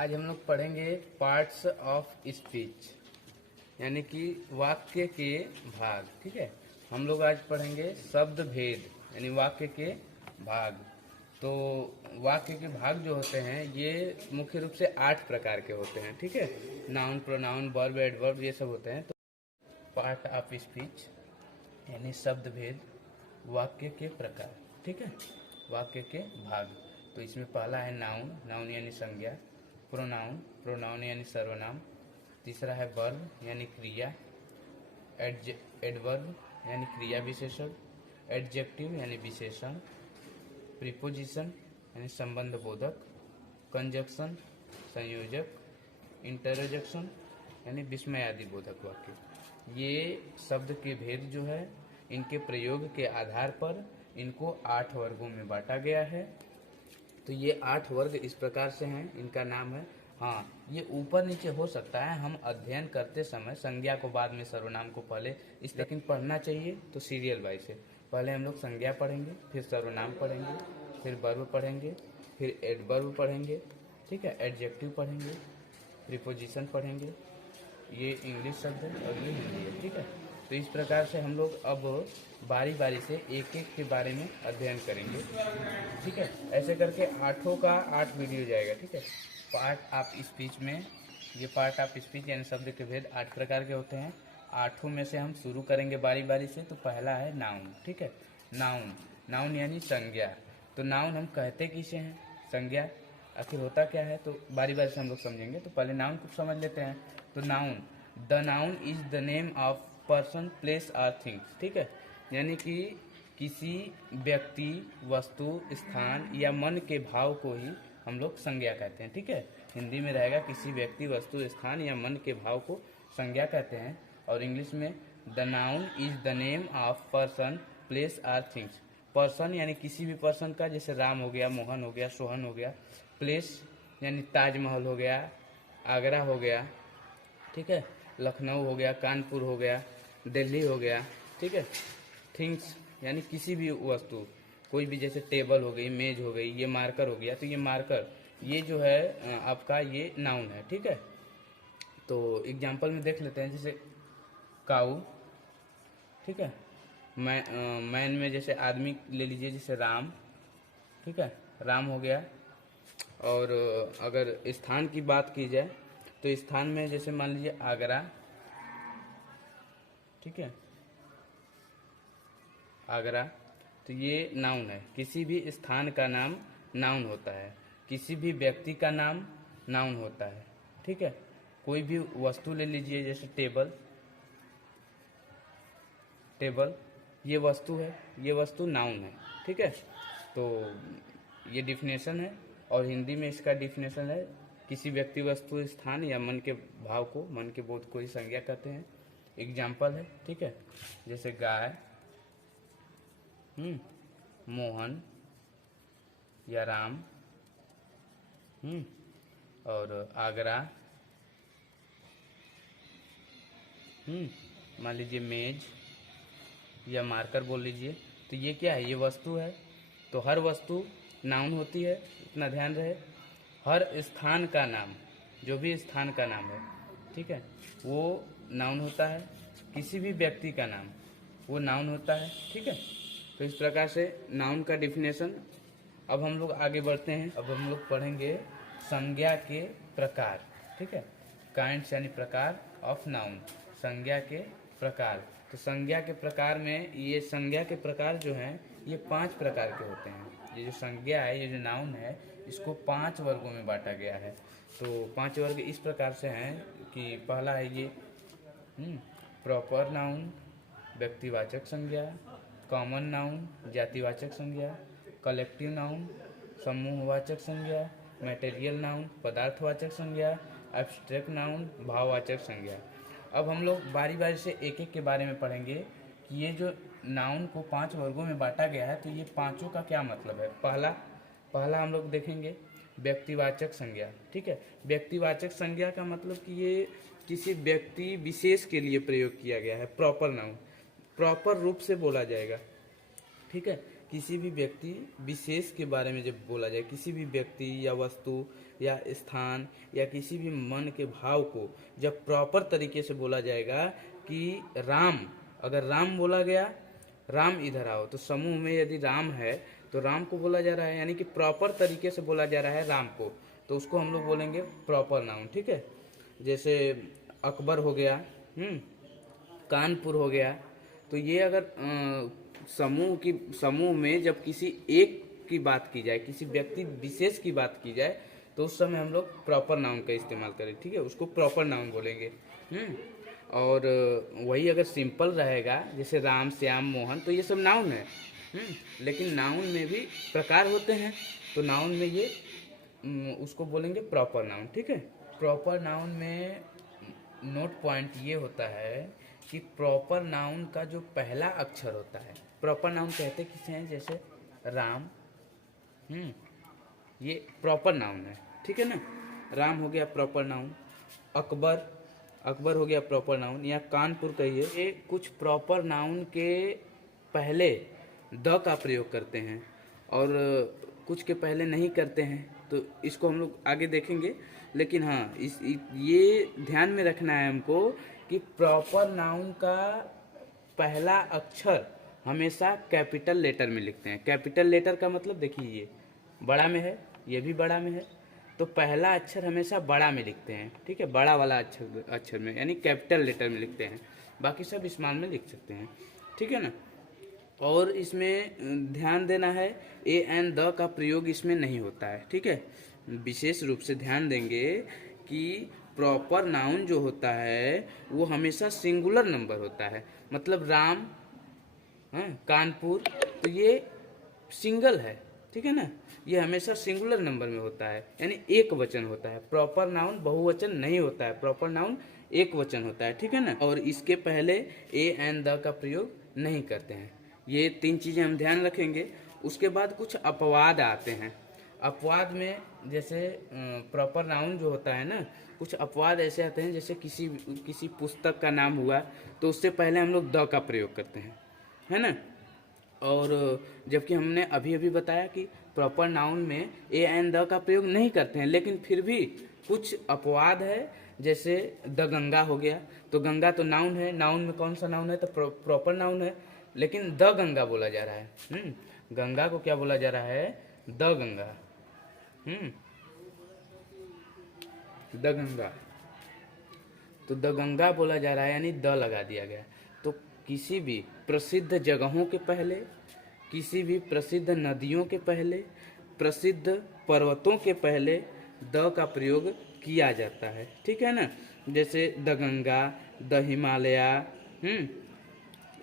आज हम लोग पढ़ेंगे पार्ट्स ऑफ स्पीच, यानी कि वाक्य के भाग। ठीक है, हम लोग आज पढ़ेंगे शब्द भेद यानी वाक्य के भाग। तो वाक्य के भाग जो होते हैं ये मुख्य रूप से 8 प्रकार के होते हैं। ठीक है, नाउन, प्रोनाउन, वर्ब, एडवर्ब ये सब होते हैं। तो पार्ट ऑफ स्पीच यानी शब्द भेद, वाक्य के प्रकार। ठीक है, वाक्य के भाग। तो इसमें पहला है नाउन, नाउन यानी संज्ञा। प्रोनाउन, प्रोनाउन यानी सर्वनाम। तीसरा है वर्ब यानी क्रिया। एडवर्ब यानी क्रिया विशेषण। एडजेक्टिव यानी विशेषण। प्रीपोजिशन यानी संबंध बोधक। कंजक्शन संयोजक। इंटरजेक्शन यानी विस्मय आदि बोधक वाक्य। ये शब्द के भेद जो है इनके प्रयोग के आधार पर इनको 8 वर्गों में बांटा गया है। तो ये 8 वर्ग इस प्रकार से हैं, इनका नाम है। हाँ, ये ऊपर नीचे हो सकता है, हम अध्ययन करते समय संज्ञा को बाद में, सर्वनाम को पहले, इस लेकिन पढ़ना चाहिए तो सीरियल वाइज है। पहले हम लोग संज्ञा पढ़ेंगे, फिर सर्वनाम पढ़ेंगे, फिर वर्ब पढ़ेंगे, फिर एडवर्ब पढ़ेंगे। ठीक है, एडजेक्टिव पढ़ेंगे, प्रीपोजिशन पढ़ेंगे। ये इंग्लिश शब्द है और ये हिंदी है। ठीक है, तो इस प्रकार से हम लोग अब बारी बारी से एक एक के बारे में अध्ययन करेंगे। ठीक है, ऐसे करके 8 का 8 वीडियो जाएगा। ठीक है, पार्ट ऑफ स्पीच में, ये पार्ट ऑफ स्पीच यानी शब्द के भेद 8 प्रकार के होते हैं। 8 में से हम शुरू करेंगे बारी बारी से। तो पहला है नाउन। ठीक है, नाउन, नाउन यानी संज्ञा। तो नाउन हम कहते किसे हैं, संज्ञा आखिर होता क्या है, तो बारी बारी से हम लोग समझेंगे। तो पहले नाउन को समझ लेते हैं। तो noun, the noun is the name of person, place और थिंग्स। ठीक है, यानी कि किसी व्यक्ति, वस्तु, स्थान या मन के भाव को ही हम लोग संज्ञा कहते हैं। ठीक है, हिंदी में रहेगा किसी व्यक्ति, वस्तु, स्थान या मन के भाव को संज्ञा कहते हैं। और इंग्लिश में the noun is the name of person, place और थिंग्स। पर्सन यानी किसी भी पर्सन का, जैसे राम हो गया, मोहन हो गया, सोहन हो गया। प्लेस यानी ताजमहल हो गया, आगरा हो गया। ठीक है, लखनऊ हो गया, कानपुर हो गया, दिल्ली हो गया। ठीक है, थिंग्स यानी किसी भी वस्तु, कोई भी, जैसे टेबल हो गई, मेज हो गई, ये मार्कर हो गया। तो ये मार्कर, ये जो है आपका ये नाउन है। ठीक है, तो एग्जाम्पल में देख लेते हैं, जैसे काऊ। ठीक है, मैन में जैसे आदमी ले लीजिए, जैसे राम। ठीक है, राम हो गया। और अगर स्थान की बात की जाए तो स्थान में जैसे मान लीजिए आगरा। ठीक है, आगरा। तो ये नाउन है, किसी भी स्थान का नाम नाउन होता है, किसी भी व्यक्ति का नाम नाउन होता है। ठीक है, कोई भी वस्तु ले लीजिए, जैसे टेबल। टेबल ये वस्तु है, ये वस्तु नाउन है। ठीक है, तो ये डिफिनेशन है। और हिंदी में इसका डिफिनेशन है, किसी व्यक्ति, वस्तु, स्थान या मन के भाव को, मन के बोध को ही संज्ञा कहते हैं। एग्जाम्पल है। ठीक है, जैसे गाय, मोहन या राम, और आगरा, मान लीजिए मेज या मार्कर बोल लीजिए। तो ये क्या है, ये वस्तु है। तो हर वस्तु नाउन होती है, इतना ध्यान रहे। हर स्थान का नाम, जो भी स्थान का नाम है, ठीक है, वो नाउन होता है। किसी भी व्यक्ति का नाम वो नाउन होता है। ठीक है, तो इस प्रकार से नाउन का डिफिनेशन। अब हम लोग आगे बढ़ते हैं। अब हम लोग पढ़ेंगे संज्ञा के प्रकार। ठीक है, काइंड्स यानी प्रकार ऑफ नाउन, संज्ञा के प्रकार। तो संज्ञा के प्रकार में, ये संज्ञा के प्रकार जो हैं ये 5 प्रकार के होते हैं। ये जो संज्ञा है, ये जो नाउन है, इसको 5 वर्गों में बांटा गया है। तो 5 वर्ग इस प्रकार से हैं कि पहला है ये प्रॉपर नाउन, व्यक्तिवाचक संज्ञा। कॉमन नाउन, जातिवाचक संज्ञा। कलेक्टिव नाउन, समूहवाचक संज्ञा। मटेरियल नाउन, पदार्थवाचक संज्ञा। एब्स्ट्रैक्ट नाउन, भाववाचक संज्ञा। अब हम लोग बारी बारी से एक एक के बारे में पढ़ेंगे कि ये जो नाउन को 5 वर्गों में बांटा गया है, तो ये पांचों का क्या मतलब है। पहला हम लोग देखेंगे व्यक्तिवाचक संज्ञा। ठीक है, व्यक्तिवाचक संज्ञा का मतलब कि ये किसी व्यक्ति विशेष के लिए प्रयोग किया गया है। प्रॉपर नाउन, प्रॉपर रूप से बोला जाएगा। ठीक है, किसी भी व्यक्ति विशेष के बारे में जब बोला जाए, किसी भी व्यक्ति या वस्तु या स्थान या किसी भी मन के भाव को जब प्रॉपर तरीके से बोला जाएगा कि राम, अगर राम बोला गया, राम इधर आओ, तो समूह में यदि राम है तो राम को बोला जा रहा है, यानी कि प्रॉपर तरीके से बोला जा रहा है राम को, तो उसको हम लोग बोलेंगे प्रॉपर नाउन। ठीक है, जैसे अकबर हो गया, कानपुर हो गया, तो ये अगर समूह में जब किसी एक की बात की जाए, किसी व्यक्ति विशेष की बात की जाए, तो उस समय हम लोग प्रॉपर नाउन का इस्तेमाल करें। ठीक है, उसको प्रॉपर नाउन बोलेंगे। और वही अगर सिंपल रहेगा जैसे राम, श्याम, मोहन, तो ये सब नाउन है। लेकिन नाउन में भी प्रकार होते हैं, तो नाउन में ये उसको बोलेंगे प्रॉपर नाउन। ठीक है, प्रॉपर नाउन में नोट पॉइंट ये होता है कि प्रॉपर नाउन का जो पहला अक्षर होता है, प्रॉपर नाउन कहते किसे हैं, जैसे राम, ये प्रॉपर नाउन है। ठीक है ना, राम हो गया प्रॉपर नाउन, अकबर हो गया प्रॉपर नाउन, या कानपुर कहिए, ये कुछ प्रॉपर नाउन के पहले द का प्रयोग करते हैं और कुछ के पहले नहीं करते हैं, तो इसको हम लोग आगे देखेंगे। लेकिन हाँ, ये ध्यान में रखना है हमको कि प्रॉपर नाउन का पहला अक्षर हमेशा कैपिटल लेटर में लिखते हैं। कैपिटल लेटर का मतलब देखिए, ये बड़ा में है, ये भी बड़ा में है, तो पहला अक्षर हमेशा बड़ा में लिखते हैं। ठीक है, बड़ा वाला अक्षर में, यानी कैपिटल लेटर में लिखते हैं, बाकी सब स्मॉल में लिख सकते हैं। ठीक है ना, और इसमें ध्यान देना है ए एन द का प्रयोग इसमें नहीं होता है। ठीक है, विशेष रूप से ध्यान देंगे कि प्रॉपर नाउन जो होता है वो हमेशा सिंगुलर नंबर होता है। मतलब राम, कानपुर, तो ये सिंगल है। ठीक है ना, ये हमेशा सिंगुलर नंबर में होता है, यानी एक वचन होता है। प्रॉपर नाउन बहुवचन नहीं होता है, प्रॉपर नाउन एक वचन होता है। ठीक है ना, और इसके पहले ए एन द का प्रयोग नहीं करते हैं। ये 3 चीजें हम ध्यान रखेंगे। उसके बाद कुछ अपवाद आते हैं। अपवाद में जैसे प्रॉपर नाउन जो होता है ना, कुछ अपवाद ऐसे आते हैं, जैसे किसी पुस्तक का नाम हुआ तो उससे पहले हम लोग द का प्रयोग करते हैं, है ना। और जबकि हमने अभी अभी बताया कि प्रॉपर नाउन में ए एन द का प्रयोग नहीं करते हैं, लेकिन फिर भी कुछ अपवाद है। जैसे द गंगा हो गया, तो गंगा तो नाउन है, नाउन में कौन सा नाउन है, तो प्रॉपर नाउन है, लेकिन द गंगा बोला जा रहा है। गंगा को क्या बोला जा रहा है, द गंगा। द गंगा, तो द गंगा बोला जा रहा है, यानी द लगा दिया गया। तो किसी भी प्रसिद्ध जगहों के पहले, किसी भी प्रसिद्ध नदियों के पहले, प्रसिद्ध पर्वतों के पहले द का प्रयोग किया जाता है। ठीक है ना, जैसे द गंगा, द हिमालय,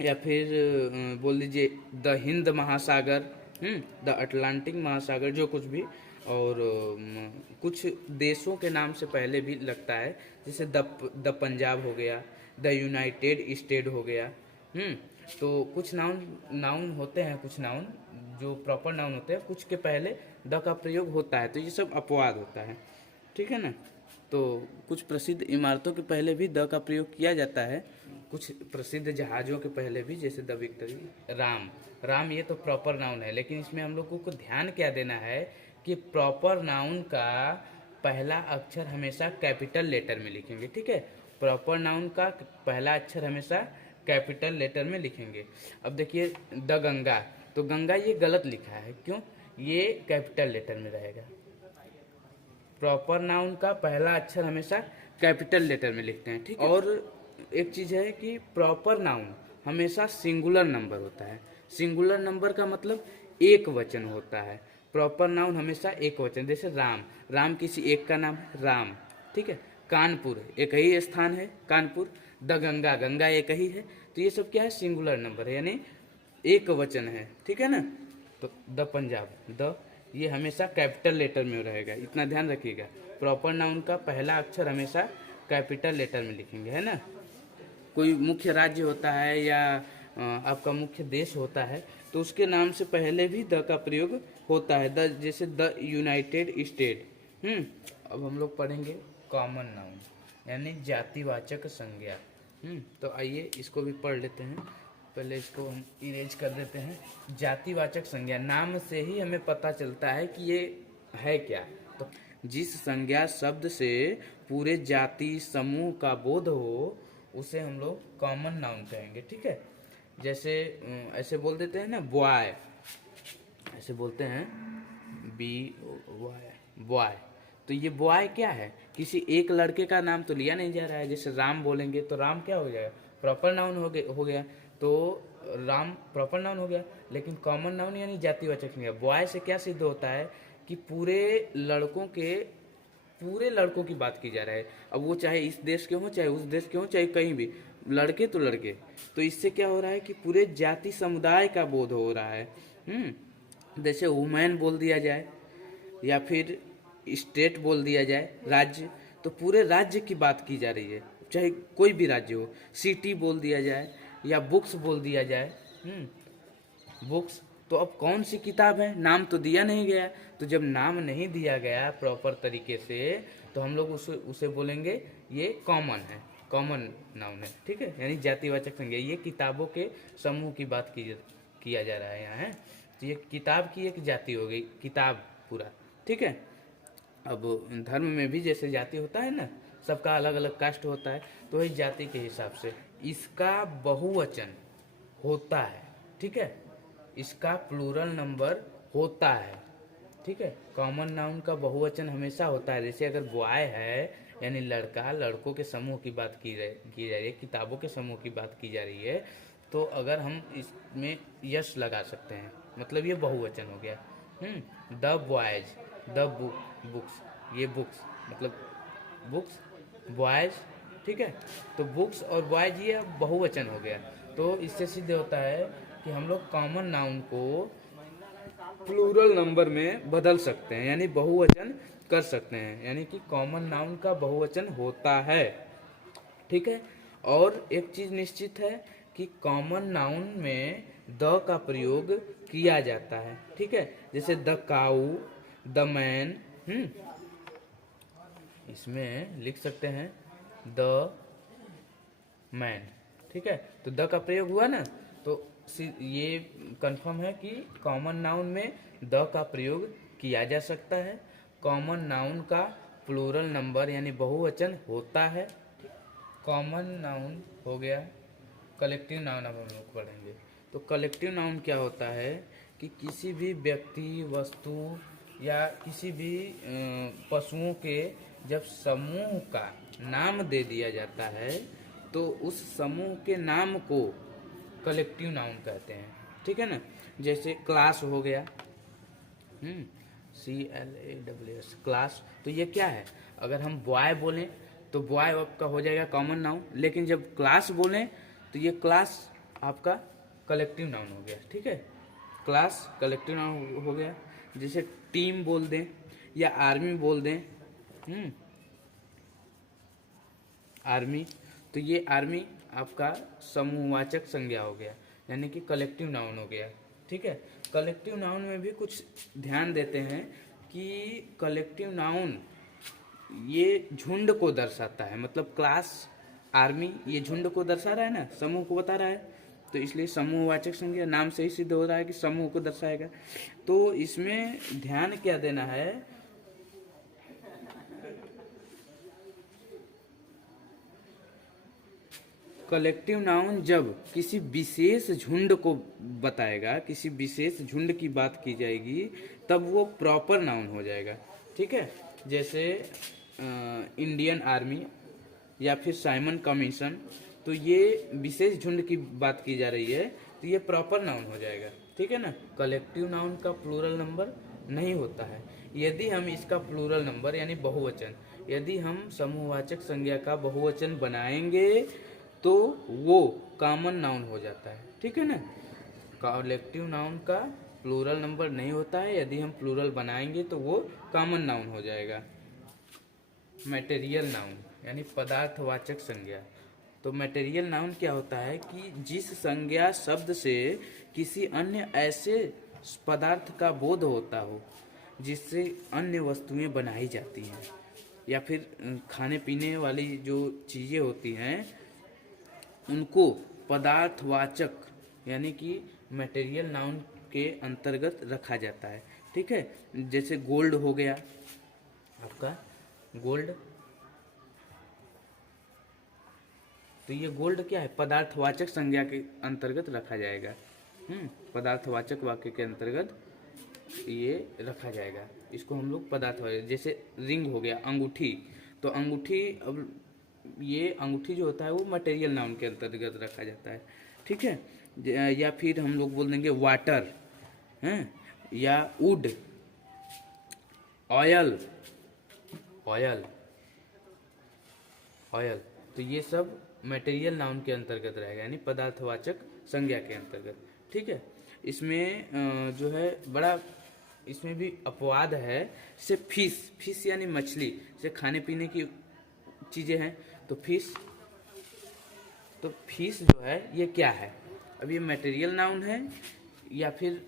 या फिर बोल लीजिए द हिंद महासागर, द अटलांटिक महासागर, जो कुछ भी। और कुछ देशों के नाम से पहले भी लगता है, जैसे द पंजाब हो गया, द यूनाइटेड स्टेट हो गया। तो कुछ नाउन होते हैं, कुछ नाउन जो प्रॉपर नाउन होते हैं, कुछ के पहले द का प्रयोग होता है, तो ये सब अपवाद होता है। ठीक है ना, तो कुछ प्रसिद्ध इमारतों के पहले भी द का प्रयोग किया जाता है, कुछ प्रसिद्ध जहाज़ों के पहले भी, जैसे द विक्टोरी। राम ये तो प्रॉपर नाउन है, लेकिन इसमें हम लोगों को ध्यान क्या देना है कि प्रॉपर नाउन का पहला अक्षर हमेशा कैपिटल लेटर में लिखेंगे। ठीक है, प्रॉपर नाउन का पहला अक्षर हमेशा कैपिटल लेटर में लिखेंगे। अब देखिए द गंगा, तो गंगा ये गलत लिखा है, क्यों, ये कैपिटल लेटर में रहेगा। प्रॉपर नाउन का पहला अक्षर हमेशा कैपिटल लेटर में लिखते हैं। ठीक है, और एक चीज है कि प्रॉपर नाउन हमेशा सिंगुलर नंबर होता है। सिंगुलर नंबर का मतलब एक वचन होता है। प्रॉपर नाउन हमेशा एक वचन, जैसे राम किसी एक का नाम है, राम। ठीक है, कानपुर एक ही स्थान है, कानपुर। द गंगा एक ही है, तो ये सब क्या है, सिंगुलर नंबर है, यानी एक वचन है। ठीक है ना, तो द पंजाब, द ये हमेशा कैपिटल लेटर में रहेगा, इतना ध्यान रखिएगा। प्रॉपर नाउन का पहला अक्षर हमेशा कैपिटल लेटर में लिखेंगे, है ना। कोई मुख्य राज्य होता है या आपका मुख्य देश होता है, तो उसके नाम से पहले भी द का प्रयोग होता है, द, जैसे द यूनाइटेड स्टेट। अब हम लोग पढ़ेंगे कॉमन नाउन, यानी जातिवाचक संज्ञा। तो आइए इसको भी पढ़ लेते हैं। पहले इसको हम इरेज कर देते हैं। जातिवाचक संज्ञा, नाम से ही हमें पता चलता है कि ये है क्या। तो जिस संज्ञा शब्द से पूरे जाति समूह का बोध हो उसे हम लोग कॉमन नाउन कहेंगे। ठीक है, जैसे ऐसे बोल देते हैं ना बॉय, ऐसे बोलते हैं बी वाई बॉय। तो ये बॉय क्या है, किसी एक लड़के का नाम तो लिया नहीं जा रहा है। जैसे राम बोलेंगे तो राम क्या हो जाएगा, प्रॉपर नाउन हो गया। तो राम प्रॉपर नाउन हो गया, लेकिन कॉमन नाउन यानी जातिवाचक नहीं है। बॉय से क्या सिद्ध होता है कि पूरे लड़कों की बात की जा रहा है। अब वो चाहे इस देश के हों, चाहे उस देश के हों, चाहे कहीं भी, लड़के तो लड़के। तो इससे क्या हो रहा है कि पूरे जाति समुदाय का बोध हो रहा है। जैसे वुमेन बोल दिया जाए या फिर स्टेट बोल दिया जाए, राज्य, तो पूरे राज्य की बात की जा रही है, चाहे कोई भी राज्य हो। सिटी बोल दिया जाए या बुक्स बोल दिया जाए, बुक्स। तो अब कौन सी किताब है, नाम तो दिया नहीं गया। तो जब नाम नहीं दिया गया प्रॉपर तरीके से, तो हम लोग उसे बोलेंगे ये कॉमन है, कॉमन नाउन है। ठीक है, यानी जातिवाचक संज्ञा। ये किताबों के समूह की बात किया जा रहा है यहाँ है। तो ये किताब की एक जाति हो गई, किताब पूरा। ठीक है, अब धर्म में भी जैसे जाति होता है ना, सबका अलग अलग कास्ट होता है, तो वही जाति के हिसाब से इसका बहुवचन होता है। ठीक है, इसका प्लूरल नंबर होता है। ठीक है, कॉमन नाउन का बहुवचन हमेशा होता है। जैसे अगर बॉय है यानी लड़का, लड़कों के समूह की बात की जा रही है, किताबों के समूह की बात की जा रही है, तो अगर हम इसमें यस लगा सकते हैं, मतलब ये बहुवचन हो गया। द बॉयज, द बुक्स, ये बुक्स मतलब बुक्स, बॉयज। ठीक है, तो बुक्स और बॉयज ये बहुवचन हो गया। तो इससे सिद्ध होता है कि हम लोग कॉमन नाउन को प्लूरल नंबर में बदल सकते हैं, यानी बहुवचन कर सकते हैं, यानी कि कॉमन नाउन का बहुवचन होता है। ठीक है, और एक चीज निश्चित है कि कॉमन नाउन में द का प्रयोग किया जाता है। ठीक है, जैसे द काऊ, द मैन, इसमें लिख सकते हैं द मैन। ठीक है, तो द का प्रयोग हुआ ना, तो ये कंफर्म है कि कॉमन नाउन में द का प्रयोग किया जा सकता है। कॉमन नाउन का प्लूरल नंबर यानी बहुवचन होता है। कॉमन नाउन हो गया। कलेक्टिव नाउन अब हम लोग पढ़ेंगे। तो कलेक्टिव नाउन क्या होता है कि किसी भी व्यक्ति, वस्तु या किसी भी पशुओं के जब समूह का नाम दे दिया जाता है तो उस समूह के नाम को कलेक्टिव नाउन कहते हैं। ठीक है ना, जैसे क्लास हो गया, CLASS, क्लास। तो ये क्या है, अगर हम बॉय बोलें तो बॉय आपका हो जाएगा कॉमन नाउन, लेकिन जब क्लास बोलें तो ये क्लास आपका कलेक्टिव नाउन हो गया। ठीक है, क्लास कलेक्टिव नाउन हो गया। जैसे टीम बोल दें या आर्मी बोल दें, आर्मी, तो ये आर्मी आपका समूहवाचक संज्ञा हो गया, यानी कि कलेक्टिव नाउन हो गया। ठीक है, कलेक्टिव नाउन में भी कुछ ध्यान देते हैं कि कलेक्टिव नाउन ये झुंड को दर्शाता है, मतलब क्लास, आर्मी, ये झुंड को दर्शा रहा है ना, समूह को बता रहा है, तो इसलिए समूहवाचक संज्ञा नाम से ही सिद्ध हो रहा है कि समूह को दर्शाएगा। तो इसमें ध्यान क्या देना है, कलेक्टिव नाउन जब किसी विशेष झुंड को बताएगा, किसी विशेष झुंड की बात की जाएगी, तब वो प्रॉपर नाउन हो जाएगा। ठीक है, जैसे इंडियन आर्मी या फिर साइमन कमीशन, तो ये विशेष झुंड की बात की जा रही है, तो ये प्रॉपर नाउन हो जाएगा। ठीक है ना, कलेक्टिव नाउन का प्लूरल नंबर नहीं होता है। यदि हम इसका प्लूरल नंबर यानी बहुवचन, यदि हम समूहवाचक संज्ञा का बहुवचन बनाएंगे तो वो कॉमन नाउन हो जाता है। ठीक है ना, कलेक्टिव नाउन का प्लूरल नंबर नहीं होता है, यदि हम प्लूरल बनाएंगे तो वो कॉमन नाउन हो जाएगा। मटेरियल नाउन यानी पदार्थवाचक संज्ञा। तो मटेरियल नाउन क्या होता है कि जिस संज्ञा शब्द से किसी अन्य ऐसे पदार्थ का बोध होता हो जिससे अन्य वस्तुएं बनाई जाती हैं, या फिर खाने पीने वाली जो चीज़ें होती हैं उनको पदार्थवाचक यानी कि मटेरियल नाउन के अंतर्गत रखा जाता है। ठीक है, जैसे गोल्ड हो गया आपका, गोल्ड, तो ये गोल्ड क्या है, पदार्थवाचक संज्ञा के अंतर्गत रखा जाएगा। पदार्थवाचक वाक्य के अंतर्गत ये रखा जाएगा, इसको हम लोग पदार्थवाचक। जैसे रिंग हो गया, अंगूठी, तो अंगूठी, अब ये अंगूठी जो होता है वो मटेरियल नाउन के अंतर्गत रखा जाता है। ठीक है, या फिर हम लोग बोल देंगे वाटर, हैं, या वुड, ऑयल, ऑयल, ऑयल, तो ये सब मटेरियल नाउन के अंतर्गत रहेगा, यानी पदार्थवाचक संज्ञा के अंतर्गत। ठीक है, इसमें जो है बड़ा, इसमें भी अपवाद है। जैसे फिश, फिश यानी मछली, जैसे खाने पीने की चीजें हैं, तो फिश, तो फिश जो है ये क्या है, अब ये मटेरियल नाउन है या फिर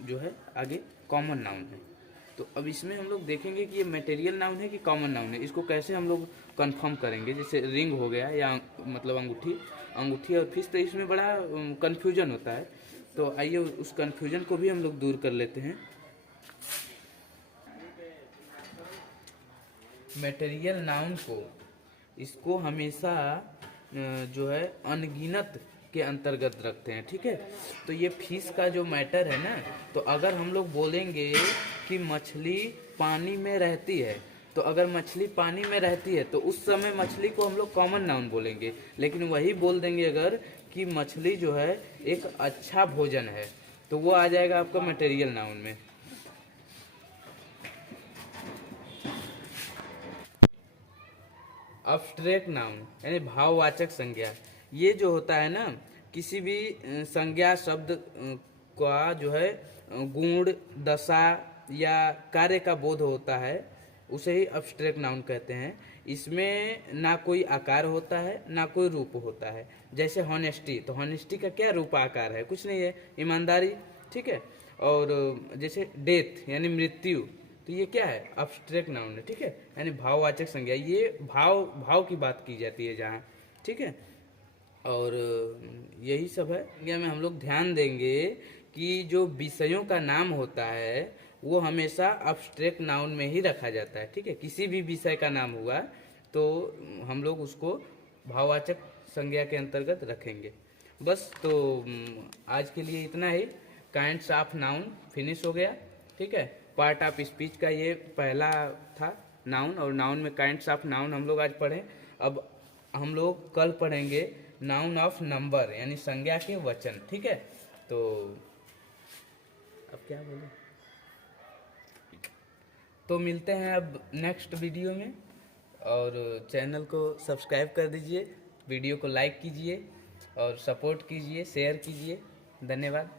जो है आगे कॉमन नाउन है। तो अब इसमें हम लोग देखेंगे कि ये मटेरियल नाउन है कि कॉमन नाउन है, इसको कैसे हम लोग कंफर्म करेंगे। जैसे रिंग हो गया या मतलब अंगूठी, अंगूठी और फिश, तो इसमें बड़ा कंफ्यूजन होता है। तो आइए उस कंफ्यूजन को भी हम लोग दूर कर लेते हैं। मटेरियल नाउन को, इसको हमेशा जो है अनगिनत के अंतर्गत रखते हैं। ठीक है, तो ये फिश का जो मैटर है ना, तो अगर हम लोग बोलेंगे कि मछली पानी में रहती है, तो अगर मछली पानी में रहती है तो उस समय मछली को हम लोग कॉमन नाउन बोलेंगे। लेकिन वही बोल देंगे अगर कि मछली जो है एक अच्छा भोजन है, तो वो आ जाएगा आपका मटेरियल नाउन में। अब्स्ट्रैक्ट नाउन यानी भाववाचक संज्ञा, ये जो होता है ना, किसी भी संज्ञा शब्द का जो है गुण, दशा या कार्य का बोध होता है, उसे ही अब्स्ट्रैक्ट नाउन कहते हैं। इसमें ना कोई आकार होता है ना कोई रूप होता है। जैसे हॉनेस्टी, तो हॉनेस्टी का क्या रूप आकार है, कुछ नहीं है, ईमानदारी। ठीक है, और जैसे डेथ यानी मृत्यु, तो ये क्या है, अब्स्ट्रैक्ट नाउन है। ठीक है, यानी भाववाचक संज्ञा, ये भाव की बात की जाती है जहाँ। ठीक है, और यही सब है। संज्ञा में हम लोग ध्यान देंगे कि जो विषयों का नाम होता है वो हमेशा अब्स्ट्रैक्ट नाउन में ही रखा जाता है। ठीक है, किसी भी विषय का नाम हुआ तो हम लोग उसको भाववाचक संज्ञा के अंतर्गत रखेंगे। बस, तो आज के लिए इतना ही। काइंड्स ऑफ नाउन फिनिश हो गया। ठीक है, पार्ट ऑफ स्पीच का ये पहला था, नाउन, और नाउन में काइंड्स ऑफ नाउन हम लोग आज पढ़े। अब हम लोग कल पढ़ेंगे नाउन ऑफ नंबर यानी संज्ञा के वचन। ठीक है, तो अब क्या बोले, तो मिलते हैं अब नेक्स्ट वीडियो में, और चैनल को सब्सक्राइब कर दीजिए, वीडियो को लाइक कीजिए और सपोर्ट कीजिए, शेयर कीजिए। धन्यवाद।